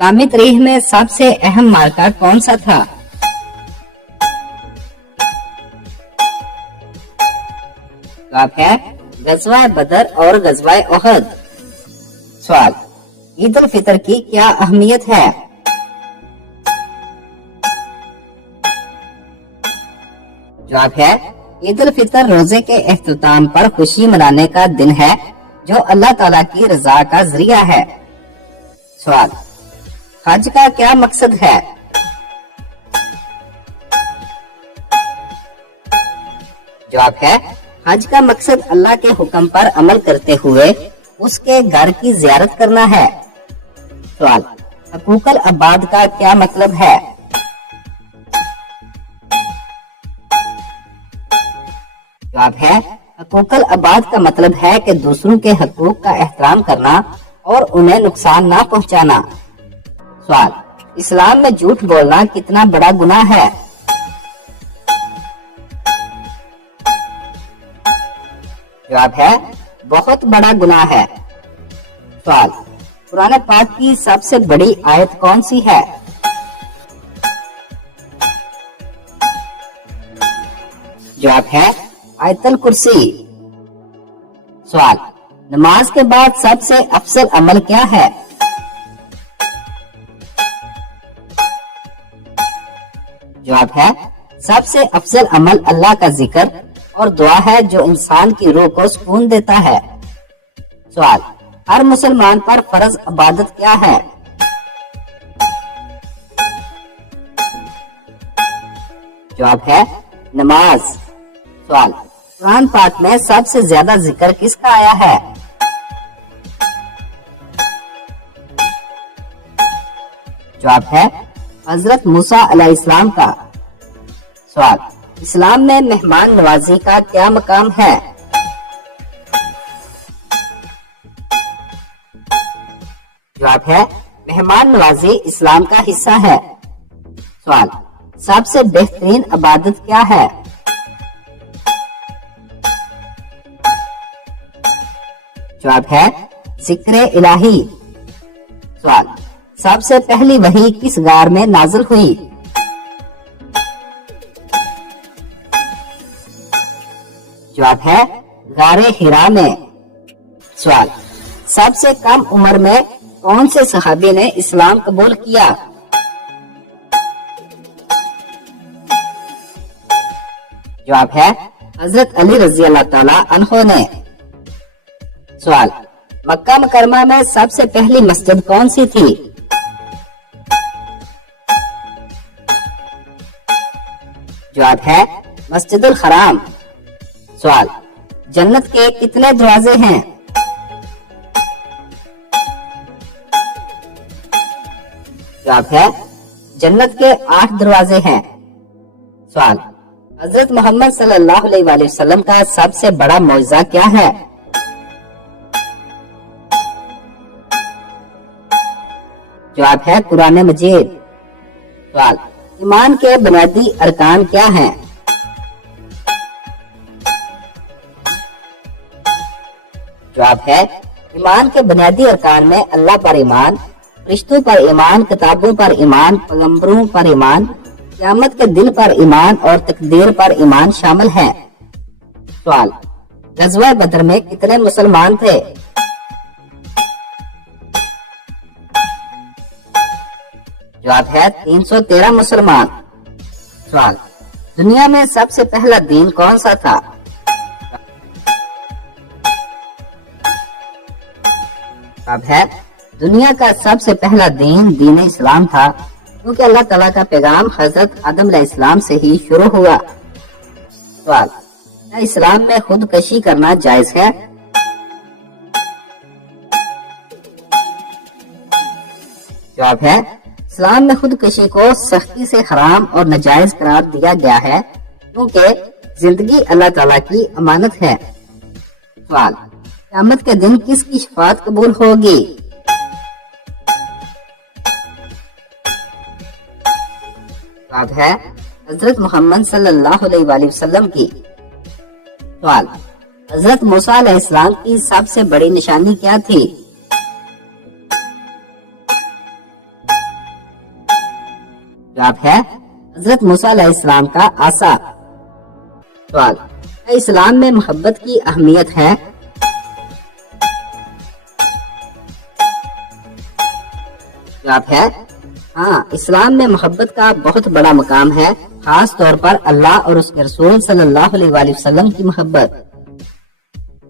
इस्लामी तारीख में सबसे अहम मार्का कौन सा था? जवाब है गज़वा बदर और गज़वा उहद। सवाल, ईद उल फितर की क्या अहमियत है? जवाब है ईद उल फितर रोजे के इख्तिताम पर खुशी मनाने का दिन है जो अल्लाह ताला की रजा का जरिया है। सवाल, हज का क्या मकसद है? जवाब है हज का मकसद अल्लाह के हुक्म पर अमल करते हुए उसके घर की जियारत करना है। सवाल, हकूकल अबाद का क्या मतलब है? जवाब है हकूकल अबाद का मतलब है कि दूसरों के हकूक का एहतराम करना और उन्हें नुकसान ना पहुंचाना। सवाल, इस्लाम में झूठ बोलना कितना बड़ा गुनाह है? जवाब है बहुत बड़ा गुनाह है। सवाल, कुरान पाक की सबसे बड़ी आयत कौन सी है? जवाब है आयतुल कुर्सी। सवाल, नमाज के बाद सबसे अफजल अमल क्या है? जवाब है सबसे अफजल अमल अल्लाह का जिक्र और दुआ है जो इंसान की रूह को सुकून देता है। सवाल, हर मुसलमान पर फर्ज इबादत क्या है? जवाब है नमाज। सवाल, कुरान पाक में सबसे ज्यादा जिक्र किसका आया है? जवाब है हजरत मूसा अलैहिस्सलाम का। सवाल, इस्लाम में मेहमान नवाजी का क्या मकाम है? जवाब है मेहमान नवाजी इस्लाम का हिस्सा है। सवाल, सबसे बेहतरीन इबादत क्या है? जवाब है जिक्र इलाही। सवाल, सबसे पहली वही किस गार में नाजिल हुई? जवाब है गारे हिरा में। सवाल, सबसे कम उम्र में कौन से सहाबी ने इस्लाम कबूल किया? जवाब है हजरत अली रजी अल्लाह ताला अन्हो ने। सवाल, मक्का मुकरमा में सबसे पहली मस्जिद कौन सी थी? जवाब है मस्जिदुल हराम। सवाल, जन्नत के कितने दरवाजे हैं? जवाब है जन्नत के 8 दरवाजे हैं। सवाल, हजरत मोहम्मद सल्लल्लाहु अलैहि वसल्लम का सबसे बड़ा मौजज़ा क्या है? जवाब है कुरान मजीद। सवाल, ईमान के बुनियादी अरकान क्या हैं? जवाब है ईमान के बुनियादी अरकान में अल्लाह पर ईमान, रिश्तों पर ईमान, किताबों पर ईमान, पैगंबरों पर ईमान, क़यामत के दिन पर ईमान और तकदीर पर ईमान शामिल है। सवाल, गज़वा बदर में कितने मुसलमान थे? जवाब है 313 मुसलमान। सवाल, दुनिया में सबसे पहला दीन कौन सा था? जवाब है दुनिया का सबसे पहला दीन दीन इस्लाम था क्योंकि अल्लाह ताला का पैगाम हजरत आदम अलैहिस्सलाम से ही शुरू हुआ। सवाल, क्या इस्लाम में खुदकशी करना जायज है? जवाब है इस्लाम में खुदकशी को सख्ती से हराम और नाजायज करार दिया गया है क्योंकि जिंदगी अल्लाह ताला की अमानत है। सवाल, क़यामत के दिन किसकी शफाअत कबूल होगी? जवाब है हजरत मोहम्मद सल्लल्लाहु अलैहि वसल्लम की। सवाल, हजरत मूसा अलैहिस्सलाम की सबसे बड़ी निशानी क्या थी? जवाब है हजरत मूसा अलैहिस्सलाम का आसा। सवाल, क्या इस्लाम में मोहब्बत की अहमियत है? जवाब है हाँ, इस्लाम में मोहब्बत का बहुत बड़ा मकाम है, खास तौर पर अल्लाह और उसके रसूल सल्लल्लाहु अलैहि वसल्लम की मोहब्बत।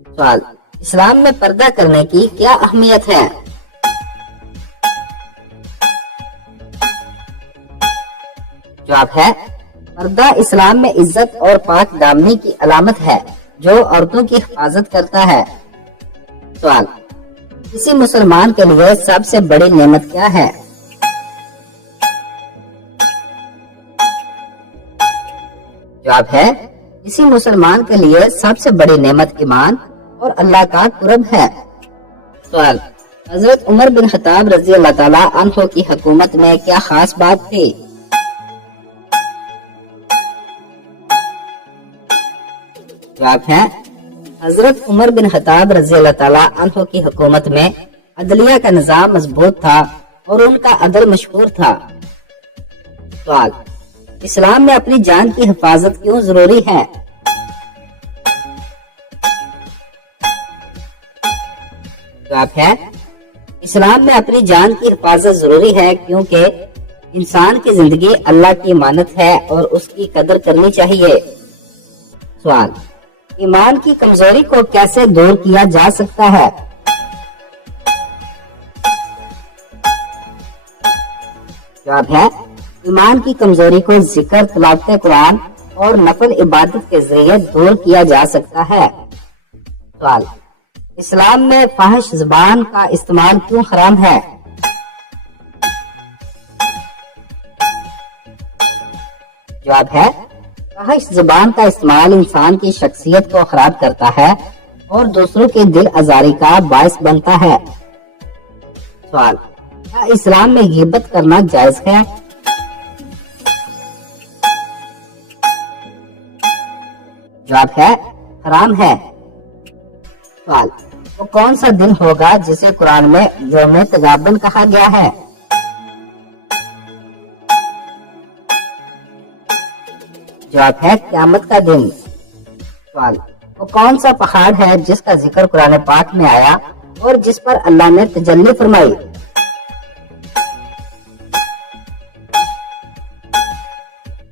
सवाल, इस्लाम में पर्दा करने की क्या अहमियत है? जवाब है पर्दा इस्लाम में इज्जत और पाक दामनी की अलामत है जो औरतों की हिफाजत करता है। सवाल, किसी मुसलमान के लिए सबसे बड़ी नेमत क्या है? जवाब है किसी मुसलमान के लिए सबसे बड़ी नेमत ईमान और अल्लाह का कुर्ब है। सवाल, हजरत उमर बिन खत्ताब रजी अल्लाह ताला अन्हु की हुकूमत में क्या खास बात थी? जवाब है हजरत उमर बिन खत्ताब रजी अल्लाह ताला अन्हु की हुकूमत में अदलिया का निजाम मजबूत था और उनका अदल मशहूर था। सवाल, इस्लाम में अपनी जान की हिफाजत क्यों जरूरी है? जवाब है इस्लाम में अपनी जान की हिफाजत जरूरी है क्योंकि इंसान की जिंदगी अल्लाह की अमानत है और उसकी कदर करनी चाहिए। सवाल, ईमान की कमजोरी को कैसे दूर किया जा सकता है? जवाब है ईमान की कमजोरी को जिक्र, तिलावत कुरान और नफल इबादत के जरिए दूर किया जा सकता है। सवाल, इस्लाम में फाहिश ज़बान का इस्तेमाल क्यों हराम है? जवाब है फाहिश ज़बान का इस्तेमाल इंसान की शख्सियत को खराब करता है और दूसरों के दिल आजारी का बायस बनता है। सवाल, क्या इस्लाम में गिबत करना जायज है? जवाब है हराम है। सवाल, वो कौन सा दिन होगा जिसे कुरान में यौम तगाबन कहा गया है? जवाब है क़यामत का दिन। सवाल, वो कौन सा पहाड़ है जिसका जिक्र कुरान पाक में आया और जिस पर अल्लाह ने तजल्ली फरमाई?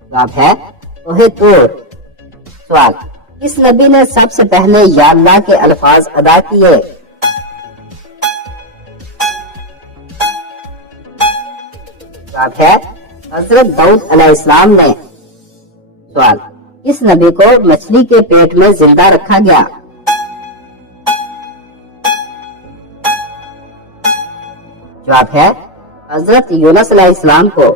जवाब है तोहे तूर। सवाल, किस नबी ने सबसे पहले या अल्लाह के अल्फाज अदा किए? जवाब है हजरत दाऊद अलैहिस्सलाम ने। सवाल, किस नबी को मछली के पेट में जिंदा रखा गया? जवाब है हजरत यूनुस अलैहिस्सलाम को।